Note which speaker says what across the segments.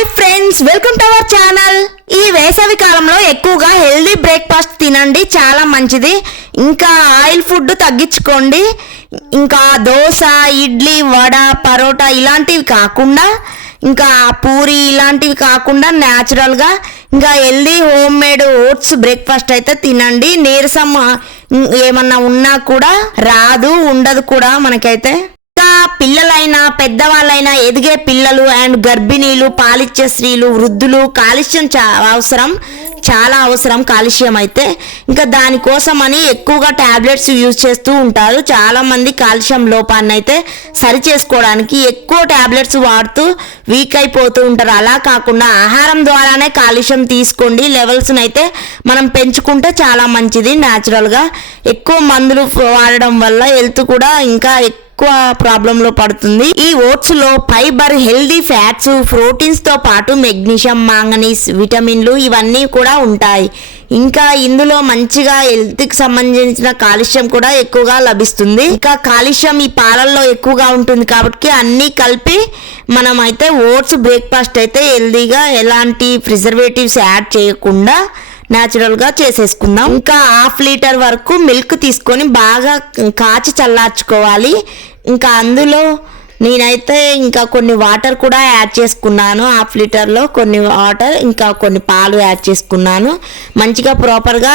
Speaker 1: Hi friends welcome to our channel ఈ వేసవి కాలంలో ఎక్కువగా హెల్దీ బ్రేక్ఫాస్ట్ తినండి చాలా మంచిది. ఇంకా ఆయిల్ ఫుడ్ తగ్గించుకోండి. ఇంకా దోశ ఇడ్లీ వడ పరోటా ఇలాంటివి కాకుండా ఇంకా పూరి ఇలాంటివి కాకుండా న్యాచురల్గా ఇంకా healthy home made oats breakfast అయితే తినండి. నీరసం ఏమన్నా ఉన్నా కూడా రాదు ఉండదు కూడా మనకైతే. ఇంకా పిల్లలైనా పెద్దవాళ్ళైనా ఎదిగే పిల్లలు అండ్ గర్భిణీలు పాలిచ్చే స్త్రీలు వృద్ధులు కాలుష్యం చా అవసరం చాలా అవసరం కాలుష్యం అయితే. ఇంకా దానికోసం అని ఎక్కువగా ట్యాబ్లెట్స్ యూజ్ చేస్తూ ఉంటారు. చాలామంది కాలుష్యం లోపాన్ని అయితే సరి చేసుకోవడానికి ఎక్కువ ట్యాబ్లెట్స్ వాడుతూ వీక్ అయిపోతూ ఉంటారు. అలా కాకుండా ఆహారం ద్వారానే కాలుష్యం తీసుకోండి. లెవెల్స్ని అయితే మనం పెంచుకుంటే చాలా మంచిది. న్యాచురల్గా ఎక్కువ మందులు వాడడం వల్ల హెల్త్ కూడా ఇంకా ఎక్కువ ప్రాబ్లంలో పడుతుంది. ఈ ఓట్స్లో ఫైబర్ హెల్దీ ఫ్యాట్స్ ప్రోటీన్స్తో పాటు మెగ్నీషియం మాంగనీస్ విటమిన్లు ఇవన్నీ కూడా ఉంటాయి. ఇంకా ఇందులో మంచిగా హెల్త్కి సంబంధించిన కాలుష్యం కూడా ఎక్కువగా లభిస్తుంది. ఇంకా కాలుష్యం ఈ పాలల్లో ఎక్కువగా ఉంటుంది కాబట్టి అన్నీ కలిపి మనం అయితే ఓట్స్ బ్రేక్ఫాస్ట్ అయితే హెల్దీగా ఎలాంటి ప్రిజర్వేటివ్స్ యాడ్ చేయకుండా న్యాచురల్గా చేసేసుకుందాం. ఇంకా హాఫ్ లీటర్ వరకు మిల్క్ తీసుకొని బాగా కాచి చల్లార్చుకోవాలి. ఇంకా అందులో నేనైతే ఇంకా కొన్ని వాటర్ కూడా యాడ్ చేసుకున్నాను. హాఫ్ లీటర్లో కొన్ని వాటర్ ఇంకా కొన్ని పాలు యాడ్ చేసుకున్నాను. మంచిగా ప్రాపర్గా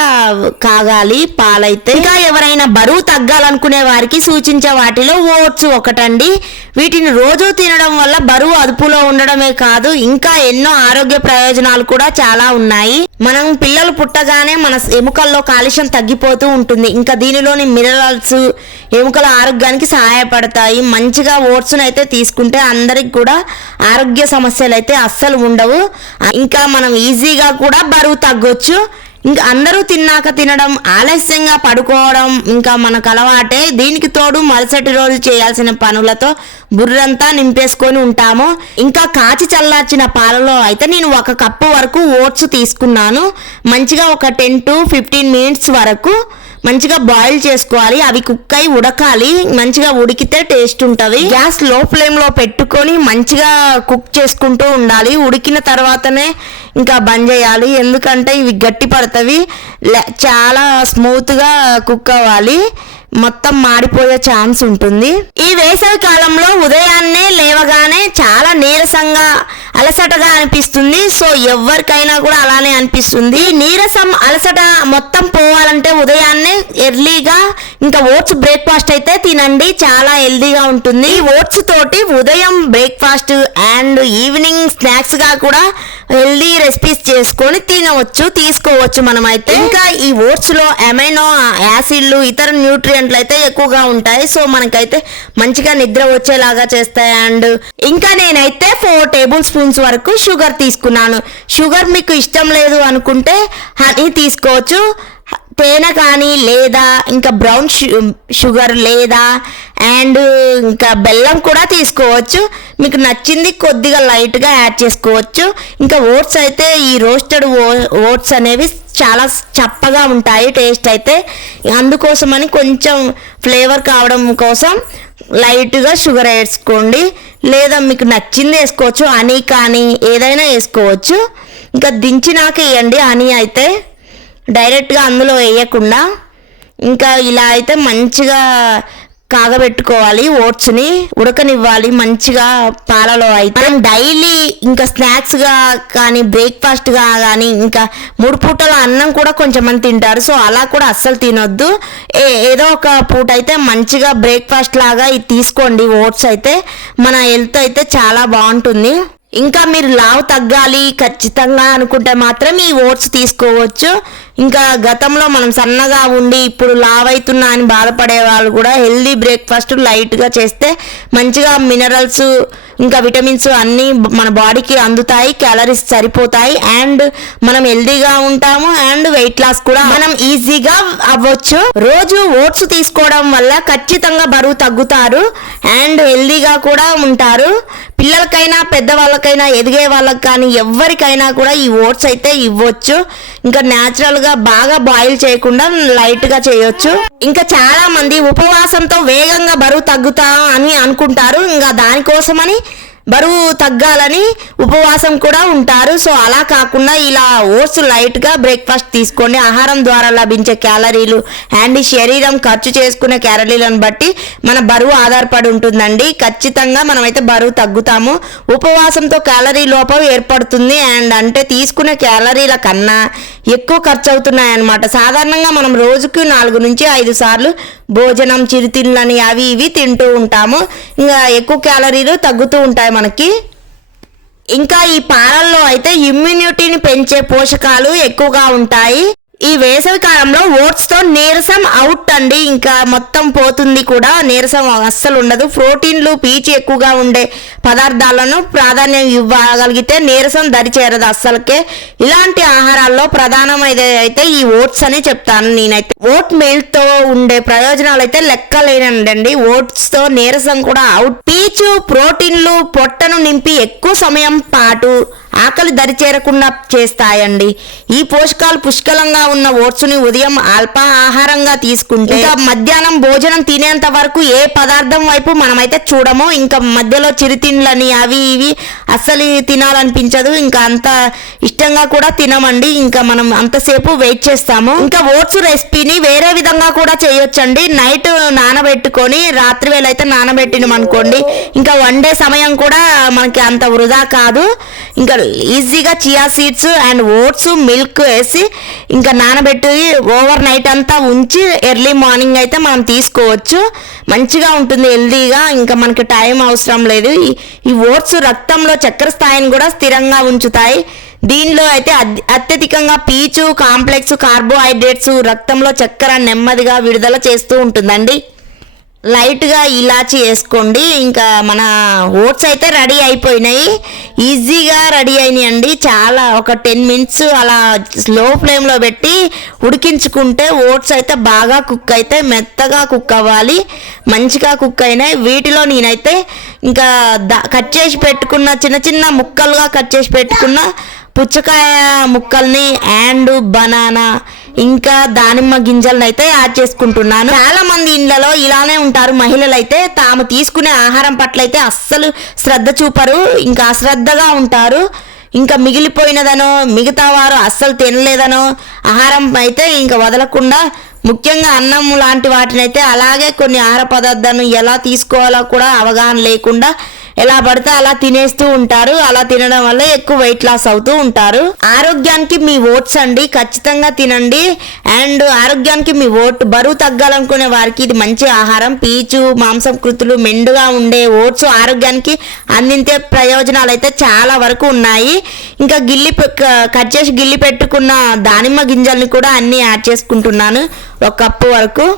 Speaker 1: కాగాలి పాలైతే. ఇంకా ఎవరైనా బరువు తగ్గాలనుకునే వారికి సూచించే వాటిలో ఓట్స్ ఒకటండి. వీటిని రోజు తినడం వల్ల బరువు అదుపులో ఉండడమే కాదు ఇంకా ఎన్నో ఆరోగ్య ప్రయోజనాలు కూడా చాలా ఉన్నాయి. మనం పిల్లలు పుట్టగానే మన ఎముకల్లో కాలుష్యం తగ్గిపోతూ ఉంటుంది. ఇంకా దీనిలోని మినరల్స్ ఎముకల ఆరోగ్యానికి సహాయపడతాయి. మంచిగా ఓట్స్ అయితే తీసుకుంటే అందరికి కూడా ఆరోగ్య సమస్యలు అయితే అస్సలు ఉండవు. ఇంకా మనం ఈజీగా కూడా బరువు తగ్గొచ్చు. ఇంకా అందరూ తిన్నాక తినడం ఆలస్యంగా పడుకోవడం ఇంకా మనకు అలవాటే. దీనికి తోడు మరుసటి రోజు చేయాల్సిన పనులతో బుర్రంతా నింపేసుకొని ఉంటాము. ఇంకా కాచి చల్లార్చిన పాలలో అయితే నేను ఒక కప్పు వరకు ఓట్స్ తీసుకున్నాను. మంచిగా ఒక టెన్ టు ఫిఫ్టీన్ మినిట్స్ వరకు మంచిగా బాయిల్ చేసుకోవాలి. అవి కుక్ అయి ఉడకాలి. మంచిగా ఉడికితే టేస్ట్ ఉంటుంది. గ్యాస్లో ఫ్లేమ్లో పెట్టుకొని మంచిగా కుక్ చేసుకుంటూ ఉండాలి. ఉడికిన తర్వాతనే ఇంకా బంద్ చేయాలి. ఎందుకంటే ఇవి గట్టి పడతవి. చాలా స్మూత్గా కుక్ అవ్వాలి. మొత్తం మాడిపోయే ఛాన్స్ ఉంటుంది. ఈ వేసవి కాలంలో ఉదయాన్నే లేవగానే చాలా నీరసంగా అలసటగా అనిపిస్తుంది. సో ఎవరికైనా కూడా అలానే అనిపిస్తుంది. ఈ నీరసం అలసట మొత్తం పోవాలంటే ఉదయాన్నే ఎర్లీగా ఇంకా ఓట్స్ బ్రేక్ఫాస్ట్ అయితే తినండి. చాలా హెల్దీగా ఉంటుంది. ఈ ఓట్స్ తోటి ఉదయం బ్రేక్ఫాస్ట్ అండ్ ఈవినింగ్ స్నాక్స్గా కూడా హెల్దీ రెసిపీస్ చేసుకొని తినవచ్చు తీసుకోవచ్చు మనం అయితే ఇంకా ఈ ఓట్స్లో అమైనో యాసిడ్లు ఇతర న్యూట్రియంట్లు అయితే ఎక్కువగా ఉంటాయి. సో మనకైతే మంచిగా నిద్ర వచ్చేలాగా చేస్తాయి. అండ్ ఇంకా నేనైతే ఫోర్ టేబుల్ స్పూన్స్ వరకు షుగర్ తీసుకున్నాను. షుగర్ మీకు ఇష్టం లేదు అనుకుంటే హనీ తీసుకోవచ్చు. తేనె కానీ లేదా ఇంకా బ్రౌన్ షు- షుగర్ లేదా అండ్ ఇంకా బెల్లం కూడా తీసుకోవచ్చు. మీకు నచ్చింది కొద్దిగా లైట్గా యాడ్ చేసుకోవచ్చు. ఇంకా ఓట్స్ అయితే ఈ రోస్టెడ్ ఓట్స్ అనేవి చాలా చప్పగా ఉంటాయి టేస్ట్ అయితే. అందుకోసమని కొంచెం ఫ్లేవర్ కావడం కోసం లైట్గా షుగర్ వేసుకోండి. లేదా మీకు నచ్చింది వేసుకోవచ్చు హనీ కానీ ఏదైనా వేసుకోవచ్చు. ఇంకా దించినాక వేయండి హనీ అయితే. డైరెక్ట్గా అందులో వేయకుండా ఇంకా ఇలా అయితే మంచిగా కాగబెట్టుకోవాలి ఓట్స్ని ఉడకనివ్వాలి మంచిగా పాలలో అయితే. మనం డైలీ ఇంకా స్నాక్స్గా కానీ బ్రేక్ఫాస్ట్గా కానీ ఇంకా మూడు పూటల అన్నం కూడా కొంచెమంది తింటారు. సో అలా కూడా అస్సలు తినొద్దు. ఏ ఏదో ఒక పూట అయితే మంచిగా బ్రేక్ఫాస్ట్ లాగా ఇది తీసుకోండి ఓట్స్ అయితే. మన హెల్త్ అయితే చాలా బాగుంటుంది. ఇంకా మీరు లావు తగ్గాలి ఖచ్చితంగా అనుకుంటే మాత్రం ఈ ఓట్స్ తీసుకోవచ్చు. ఇంకా గతంలో మనం సన్నగా ఉండి ఇప్పుడు లావ్ అవుతున్నా అని బాధపడే వాళ్ళు కూడా హెల్దీ బ్రేక్ఫాస్ట్ లైట్గా చేస్తే మంచిగా మినరల్స్ ఇంకా విటమిన్స్ అన్నీ మన బాడీకి అందుతాయి క్యాలరీస్ సరిపోతాయి. అండ్ మనం హెల్దీగా ఉంటాము అండ్ వెయిట్ లాస్ కూడా మనం ఈజీగా అవ్వచ్చు. రోజు ఓట్స్ తీసుకోవడం వల్ల ఖచ్చితంగా బరువు తగ్గుతారు అండ్ హెల్దీగా కూడా ఉంటారు. పిల్లలకైనా పెద్దవాళ్ళకైనా ఎదిగే వాళ్ళకి కానీ ఎవరికైనా కూడా ఈ ఓట్స్ అయితే ఇవ్వచ్చు. ఇంకా న్యాచురల్గా బాగా బాయిల్ చేయకుండా లైట్గా చేయొచ్చు. ఇంకా చాలా మంది ఉపవాసంతో వేగంగా బరువు తగ్గుతా అని అనుకుంటారు. ఇంకా దానికోసమని బరువు తగ్గాలని ఉపవాసం కూడా ఉంటారు. సో అలా కాకుండా ఇలా ఓట్స్ లైట్గా బ్రేక్ఫాస్ట్ తీసుకోండి. ఆహారం ద్వారా లభించే క్యాలరీలు అండ్ ఈ శరీరం ఖర్చు చేసుకునే క్యాలరీలను బట్టి మన బరువు ఆధారపడి ఉంటుందండి. ఖచ్చితంగా మనమైతే బరువు తగ్గుతాము. ఉపవాసంతో క్యాలరీ లోపం ఏర్పడుతుంది. అండ్ అంటే తీసుకునే క్యాలరీల కన్నా ఎక్కువ ఖర్చు అవుతున్నాయి అన్నమాట సాధారణంగా మనం రోజుకి నాలుగు నుంచి ఐదు సార్లు భోజనం చిరుతిళ్ళని అవి ఇవి తింటూ ఉంటాము. ఇంకా ఎక్కువ క్యాలరీలు తగ్గుతూ ఉంటాయి మనకి. ఇంకా ఈ పాలల్లో అయితే ఇమ్యూనిటీని పెంచే పోషకాలు ఎక్కువగా ఉంటాయి. ఈ వేసవి కాలంలో ఓట్స్తో నీరసం అవుట్ అండి. ఇంకా మొత్తం పోతుంది కూడా. నీరసం అస్సలు ఉండదు. ప్రోటీన్లు పీచు ఎక్కువగా ఉండే పదార్థాలను ప్రాధాన్యం ఇవ్వగలిగితే నీరసం దరి చేరదు అస్సలకే. ఇలాంటి ఆహారాల్లో ప్రధానమైనది అయితే ఈ ఓట్స్ అని చెప్తాను నేనైతే. ఓట్ మిల్క్తో ఉండే ప్రయోజనాలు అయితే లెక్కలేనండి. ఓట్స్తో నీరసం కూడా అవుట్ పీచు ప్రోటీన్లు పొట్టను నింపి ఎక్కువ సమయం పాటు ఆకలి దరి చేరకుండా చేస్తాయండి. ఈ పోషకాలు పుష్కలంగా ఉన్న ఓట్స్ని ఉదయం అల్ప ఆహారంగా తీసుకుంటే ఇంకా మధ్యాహ్నం భోజనం తినేంత వరకు ఏ పదార్థం వైపు మనమైతే చూడము. ఇంకా మధ్యలో చిరుతిండ్లని అవి ఇవి అస్సలు తినాలనిపించదు. ఇంకా అంత ఇష్టంగా కూడా తినమండి. ఇంకా మనం అంతసేపు వెయిట్ చేస్తాము. ఇంకా ఓట్స్ రెసిపీని వేరే విధంగా కూడా చేయొచ్చండి. నైట్ నానబెట్టుకొని రాత్రి వేళ అయితే నానబెట్టినాం అనుకోండి ఇంకా వన్ డే సమయం కూడా మనకి అంత వృధా కాదు. ఇంకా ఈజీగా chia seeds and oats milk వేసి ఇంకా నానబెట్టి ఓవర్ నైట్ అంతా ఉంచి ఎర్లీ మార్నింగ్ అయితే మనం తీసుకోవచ్చు. మంచిగా ఉంటుంది హెల్దీగా ఇంకా మనకి టైం అవసరం లేదు. ఈ- ఈ ఓట్స్ రక్తంలో చక్కెర స్థాయిని కూడా స్థిరంగా ఉంచుతాయి. దీనిలో అయితే అద్- అత్యధికంగా పీచు కాంప్లెక్స్ కార్బోహైడ్రేట్స్ రక్తంలో చక్కెర నెమ్మదిగా విడుదల చేస్తూ ఉంటుందండి. లైట్గా ఇలాచి వేసుకోండి. ఇంకా మన ఓట్స్ అయితే రెడీ అయిపోయినాయి. ఈజీగా రెడీ అయినాయి అండి. చాలా ఒక టెన్ మినిట్స్ అలా స్లో ఫ్లేమ్లో పెట్టి ఉడికించుకుంటే ఓట్స్ అయితే బాగా కుక్ అయితే మెత్తగా కుక్ అవ్వాలి. మంచిగా కుక్ అయినాయి. వీటిలో నేనైతే ఇంకా కట్ చేసి పెట్టుకున్న చిన్న చిన్న ముక్కలుగా కట్ చేసి పెట్టుకున్న పుచ్చకాయ ముక్కల్ని అండ్ బనానా ఇంకా దానిమ్మ గింజలను అయితే యాడ్ చేసుకుంటున్నాను. చాలా మంది ఇళ్ళలో ఇలానే ఉంటారు. మహిళలు అయితే తాము తీసుకునే ఆహారం పట్ల అయితే అస్సలు శ్రద్ధ చూపరు. ఇంకా అశ్రద్ధగా ఉంటారు. ఇంకా మిగిలిపోయినదనో మిగతా వారు అస్సలు తినలేదనో ఆహారం అయితే ఇంకా వదలకుండా ముఖ్యంగా అన్నం లాంటి వాటినైతే అలాగే కొన్ని ఆహార పదార్థాలను ఎలా తీసుకోవాలో కూడా అవగాహన లేకుండా ఎలా పడితే అలా తినేస్తూ ఉంటారు. అలా తినడం వల్ల ఎక్కువ వెయిట్ లాస్ అవుతూ ఉంటారు. ఆరోగ్యానికి మీ ఓట్స్ అండి. ఖచ్చితంగా తినండి. అండ్ ఆరోగ్యానికి మీ ఓట్ బరువు తగ్గాలనుకునే వారికి ఇది మంచి ఆహారం. పీచు మాంసం కృతులు మెండుగా ఉండే ఓట్స్ ఆరోగ్యానికి అందించే ప్రయోజనాలు అయితే చాలా వరకు ఉన్నాయి. ఇంకా గిల్లి పె- కట్ చేసి గిల్లి పెట్టుకున్న దానిమ్మ గింజల్ని కూడా అన్నీ యాడ్ చేసుకుంటున్నాను. ఒక కప్పు వరకు.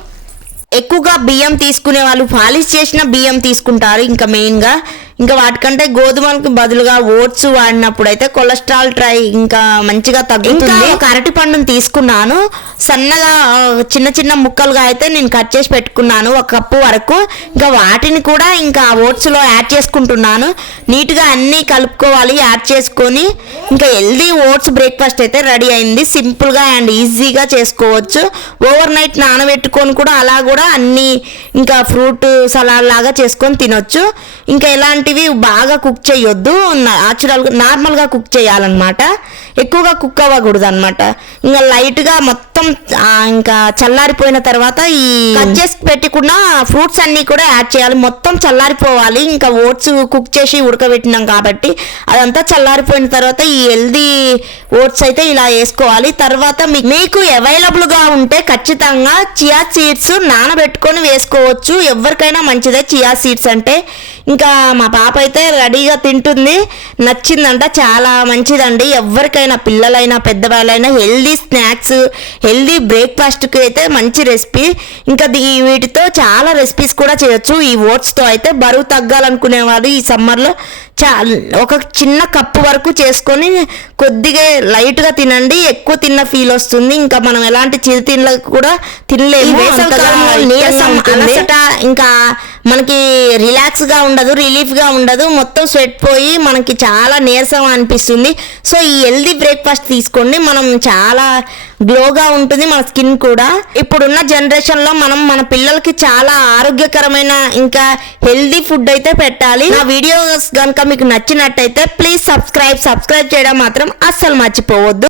Speaker 1: ఎక్కువగా బియ్యం తీసుకునే వాళ్ళు పాలిష్ చేసిన బియ్యం తీసుకుంటారు. ఇంకా మెయిన్గా ఇంకా వాటికంటే గోధుమలకు బదులుగా ఓట్స్ వాడినప్పుడు అయితే కొలెస్ట్రాల్ ట్రై ఇంకా మంచిగా తగ్గుతుంది. ఒక అరటి పండును తీసుకున్నాను. సన్నగా చిన్న చిన్న ముక్కలుగా అయితే నేను కట్ చేసి పెట్టుకున్నాను ఒక కప్పు వరకు. ఇంకా వాటిని కూడా ఇంకా ఓట్స్లో యాడ్ చేసుకుంటున్నాను. నీట్గా అన్నీ కలుపుకోవాలి యాడ్ చేసుకొని. ఇంకా హెల్దీ ఓట్స్ బ్రేక్ఫాస్ట్ అయితే రెడీ అయింది. సింపుల్గా అండ్ ఈజీగా చేసుకోవచ్చు. ఓవర్ నైట్ నానబెట్టుకొని కూడా అలా కూడా అన్ని ఇంకా ఫ్రూట్ సలాడ్ లాగా చేసుకొని తినొచ్చు. ఇంకా ఇలాంటివి బాగా కుక్ చేయొద్దు నాచురల్గా నార్మల్గా కుక్ చేయాలన్నమాట. ఎక్కువగా కుక్ అవ్వకూడదు అనమాట ఇంకా లైట్గా మొత్తం ఇంకా చల్లారిపోయిన తర్వాత ఈ కట్ చేసి పెట్టుకున్న ఫ్రూట్స్ అన్నీ కూడా యాడ్ చేయాలి. మొత్తం చల్లారిపోవాలి. ఇంకా ఓట్స్ కుక్ చేసి ఉడకబెట్టినాం కాబట్టి అదంతా చల్లారిపోయిన తర్వాత ఈ హెల్దీ ఓట్స్ అయితే ఇలా వేసుకోవాలి. తర్వాత మీ- మీకు అవైలబుల్గా ఉంటే ఖచ్చితంగా చియా సీడ్స్ నానబెట్టుకొని వేసుకోవచ్చు. ఎవరికైనా మంచిదే చియా సీడ్స్ అంటే. ఇంకా మా పాప అయితే రెడీగా తింటుంది. నచ్చిందంట. చాలా మంచిదండి. ఎవరికైనా పిల్లలైనా పెద్దవాళ్ళైనా హెల్దీ స్నాక్స్ హెల్దీ బ్రేక్ఫాస్ట్కి అయితే మంచి రెసిపీ. ఇంకా దీ- వీటితో చాలా రెసిపీస్ కూడా చేయొచ్చు. ఈ ఓట్స్తో అయితే బరువు తగ్గాలనుకునే వాళ్ళు ఈ సమ్మర్లో. చా ఒక చిన్న కప్పు వరకు చేసుకొని కొద్దిగా లైట్గా తినండి ఎక్కువ తిన్న ఫీల్ వస్తుంది. ఇంకా మనం ఎలాంటి చిరుతిండ్లకు కూడా తినలేము.
Speaker 2: నీరసం. అలసట,
Speaker 1: ఇంకా మనకి రిలాక్స్గా ఉండదు రిలీఫ్గా ఉండదు. మొత్తం స్వెట్ పోయి మనకి చాలా నీరసం అనిపిస్తుంది. సో ఈ హెల్దీ బ్రేక్ఫాస్ట్ తీసుకోండి. మనం చాలా గ్లోగా ఉంటుంది మన స్కిన్ కూడా. ఇప్పుడున్న జనరేషన్లో మనం మన పిల్లలకి చాలా ఆరోగ్యకరమైన ఇంకా హెల్దీ ఫుడ్ అయితే పెట్టాలి. నా వీడియోస్ కనుక మీకు నచ్చినట్టయితే ప్లీజ్ సబ్స్క్రైబ్ సబ్స్క్రైబ్ చేయడం మాత్రం అస్సలు మర్చిపోవద్దు.